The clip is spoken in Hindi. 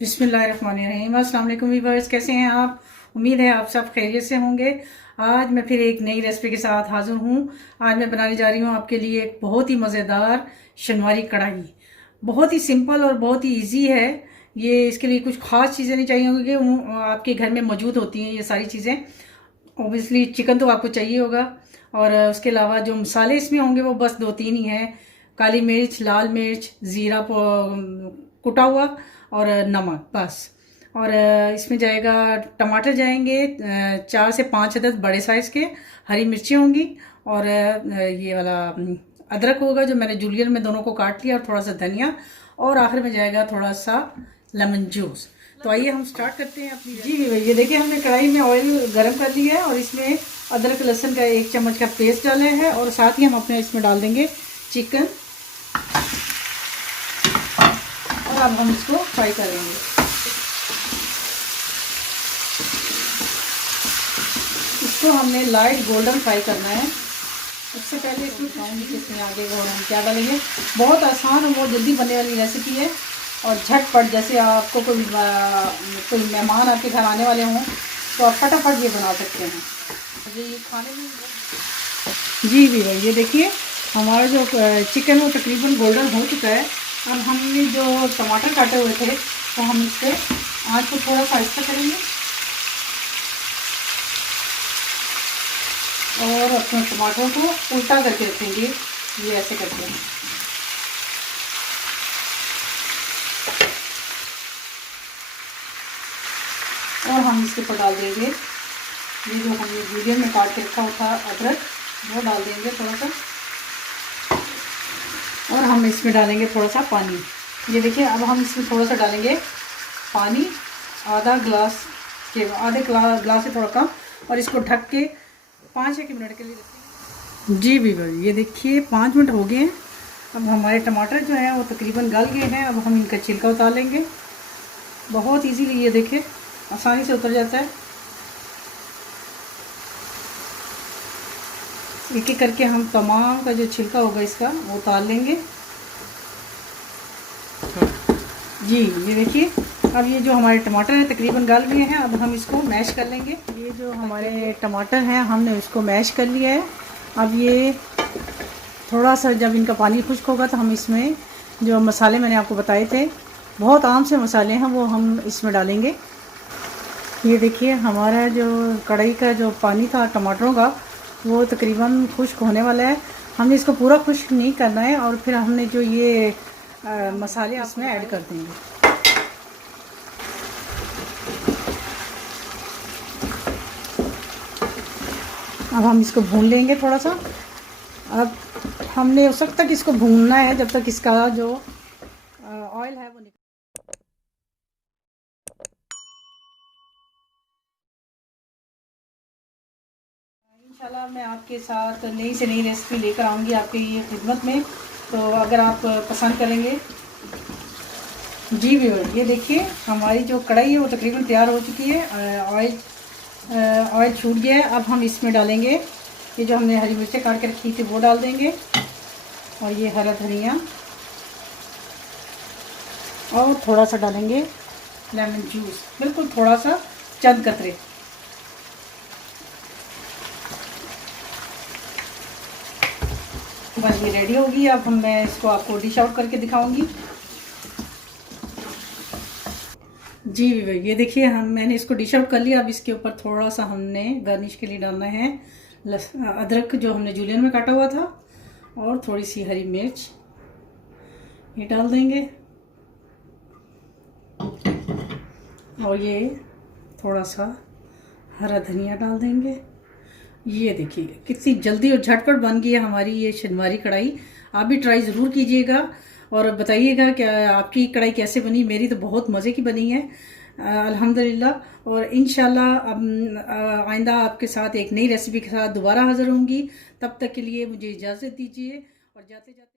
बिस्मिल्लाहिर्रहमानिर्रहीम। अस्सलाम वालेकुम व्यूअर्स, कैसे हैं आप? उम्मीद है आप सब खैरियत से होंगे। आज मैं फिर एक नई रेसिपी के साथ हाजिर हूँ। आज मैं बनाने जा रही हूँ आपके लिए एक बहुत ही मज़ेदार शनवारी कढ़ाई। बहुत ही सिंपल और बहुत ही इजी है ये। इसके लिए कुछ ख़ास चीज़ें नहीं चाहिए होंगी, वो आपके घर में मौजूद होती हैं ये सारी चीज़ें। ओबियसली चिकन तो आपको चाहिए होगा, और उसके अलावा जो मसाले इसमें होंगे वो बस दो तीन ही हैं। काली मिर्च, लाल मिर्च, ज़ीरा कुटा हुआ, और नमक बस। और इसमें जाएगा टमाटर जाएंगे 4 से 5 अदद बड़े साइज़ के, हरी मिर्ची होंगी, और ये वाला अदरक होगा जो मैंने जूलियन में दोनों को काट लिया, और थोड़ा सा धनिया, और आखिर में जाएगा थोड़ा सा लेमन जूस। तो आइए हम स्टार्ट करते हैं अपनी। जी ये देखिए, हमने कढ़ाई में ऑयल गर्म कर लिया है, और इसमें अदरक लहसुन का 1 चम्मच का पेस्ट डाला है, और साथ ही हम अपने इसमें डाल देंगे चिकन, और अब हम इसको फ्राई करेंगे। इसको हमने लाइट गोल्डन फ्राई करना है। उससे पहले इसमें दिखाऊंगी कि इसमें आगे और हम क्या डालेंगे। बहुत आसान और बहुत जल्दी बनने वाली रेसिपी है, और झटपट, जैसे आपको कोई मेहमान आपके घर आने वाले हों तो आप फटाफट ये बना सकते हैं। मुझे ये खाने में जी भी भाई, ये देखिए हमारा जो चिकन वो तकरीबन गोल्डन हो चुका है। अब हमने जो टमाटर काटे हुए थे तो हम इसके आँच को थोड़ा सा आहिस्ता करेंगे, और अपने टमाटरों को उल्टा करके रखेंगे, ये ऐसे करके। और हम इसके ऊपर डाल देंगे ये जो हमने मीडियम में काट के रखा हुआ था अदरक, वो डाल देंगे थोड़ा सा, और हम इसमें डालेंगे थोड़ा सा पानी। ये देखिए, अब हम इसमें थोड़ा सा डालेंगे पानी, आधे ग्लास से थोड़ा कम, और इसको ढक के 5-1 मिनट के लिए रखेंगे। जी भी भाई, ये देखिए 5 मिनट हो गए हैं। अब हमारे टमाटर जो है वो तकरीबन गल गए हैं। अब हम इनका छिलका उतार लेंगे। बहुत इजीली, ये देखिए आसानी से उतर जाता है। एक एक करके हम तमाम का जो छिलका होगा इसका वो उतार लेंगे। जी ये देखिए, अब ये जो हमारे टमाटर हैं तकरीबन गल गए हैं। अब हम इसको मैश कर लेंगे। ये जो हमारे टमाटर हैं हमने इसको मैश कर लिया है। अब ये थोड़ा सा जब इनका पानी खुश्क होगा तो हम इसमें जो मसाले मैंने आपको बताए थे, बहुत आम से मसाले हैं, वो हम इसमें डालेंगे। ये देखिए हमारा जो कढ़ाई का जो पानी था टमाटरों का वो तकरीबन खुश्क होने वाला है। हमने इसको पूरा खुश्क नहीं करना है, और फिर हमने जो ये मसाले इसमें ऐड कर देंगे। अब हम इसको भून लेंगे थोड़ा सा। अब हमने उस वक्त तक इसको भूनना है जब तक इसका जो ऑयल है वो इंशाल्लाह मैं आपके साथ नई से नई रेसिपी लेकर आऊँगी आपके ये खिदमत में। तो अगर आप पसंद करेंगे। जी व्यूअर, ये देखिए हमारी जो कढ़ाई है वो तकरीबन तैयार हो चुकी है। ऑयल छूट गया है। अब हम इसमें डालेंगे ये जो हमने हरी मिर्चें काट के रखी थी वो डाल देंगे, और ये हरा धनिया, और थोड़ा सा डालेंगे लेमन जूस, बिल्कुल थोड़ा सा, चंद कतरे। बस ये रेडी होगी। अब मैं इसको आपको डिश आउट करके दिखाऊंगी। जी ये देखिए मैंने इसको डिश आउट कर लिया। अब इसके ऊपर थोड़ा सा हमने गार्निश के लिए डालना है अदरक जो हमने जूलियन में काटा हुआ था, और थोड़ी सी हरी मिर्च ये डाल देंगे, और ये थोड़ा सा हरा धनिया डाल देंगे। ये देखिए कितनी जल्दी और झटपट बन गई है हमारी ये शनवारी कढ़ाई। आप भी ट्राई ज़रूर कीजिएगा, और बताइएगा कि आपकी कढ़ाई कैसे बनी। मेरी तो बहुत मज़े की बनी है अल्हम्दुलिल्लाह। और इंशाल्लाह अब आइंदा आपके साथ एक नई रेसिपी के साथ दोबारा हाज़िर होंगी। तब तक के लिए मुझे इजाज़त दीजिए, और जाते जाते